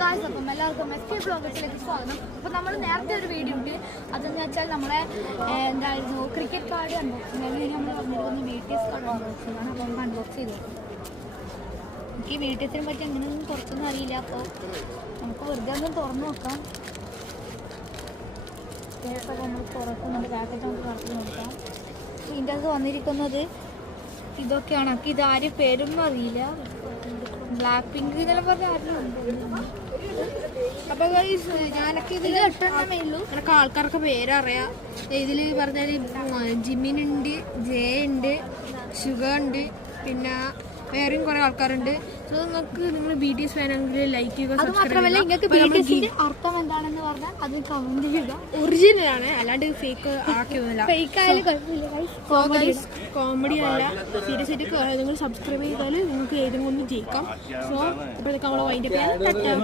Guys, അപ്പം എല്ലാവർക്കും escape വ്ളോഗ്സിലേക്ക് സ്വാഗതം. അപ്പോൾ നമ്മൾ നേരത്തെ ഒരു വീഡിയോ ഉണ്ട്, അതെന്ന് വെച്ചാൽ നമ്മളെ എന്തായിരുന്നു ക്രിക്കറ്റ് കാർഡ് അൺബോക്സിങ്. അല്ലെങ്കിൽ നമ്മൾ വന്നിരിക്കുന്ന BTS കാർഡ് അൺബോക്സിങ് ആണ്. അപ്പോൾ നമുക്ക് അൺബോക്സ് ചെയ്ത് നോക്കാം. എനിക്ക് ഈ BTSനെ പറ്റി അങ്ങനെയൊന്നും കുറച്ചൊന്നും അറിയില്ല, അപ്പോൾ നമുക്ക് വെറുതെ ഒന്നും തുറന്നു നോക്കാം. അപ്പോൾ നമ്മൾ തുറക്കുന്നുണ്ട്, പാക്കറ്റ് നമുക്ക് തുറന്ന് നോക്കാം. ഇതിൻ്റെ അത് വന്നിരിക്കുന്നത് ഇതൊക്കെയാണ്. എനിക്ക് ഇത് ആരും പേരൊന്നും അറിയില്ല. ബ്ലാക്ക് പിങ്ക് ഇതെല്ലാം പറഞ്ഞ ആരും. അപ്പോൾ ഞാനൊക്കെ ഇതിൽ 8 ഉള്ളൂ. എനിക്ക് ആൾക്കാർക്ക് പേരറിയാം. ഇതിൽ പറഞ്ഞാൽ ജിമിനുണ്ട്, ജെ ഉണ്ട്, ഷുഗ ഉണ്ട്, പിന്നെ വേറെയും കുറേ ആൾക്കാരുണ്ട്. സോ നിങ്ങൾക്ക് നിങ്ങൾ BTS ഫാനാണെങ്കിൽ ലൈക്ക് ചെയ്യുക. അത് മാത്രമല്ല, നിങ്ങൾക്ക് BTSന്റെ അർത്ഥം എന്താണെന്ന് പറഞ്ഞാൽ അത് കമന്റ് ചെയ്യുക. ഒറിജിനൽ ആണ്, അല്ലാണ്ട് ഫേക്ക് ആക്കിയൊന്നുമില്ല. ഫേക്ക് ആയാലും കുഴപ്പമില്ല. കോമഡി അല്ല, സീരിയസ് ആയിട്ട് നിങ്ങൾ സബ്സ്ക്രൈബ് ചെയ്താൽ നിങ്ങൾക്ക് ഏതെങ്കിലും ഒന്ന് ജയിക്കാം. സോ ഇപ്പോഴത്തേക്ക് നമ്മൾ വൈൻഡപ്പ് ചെയ്യാൻ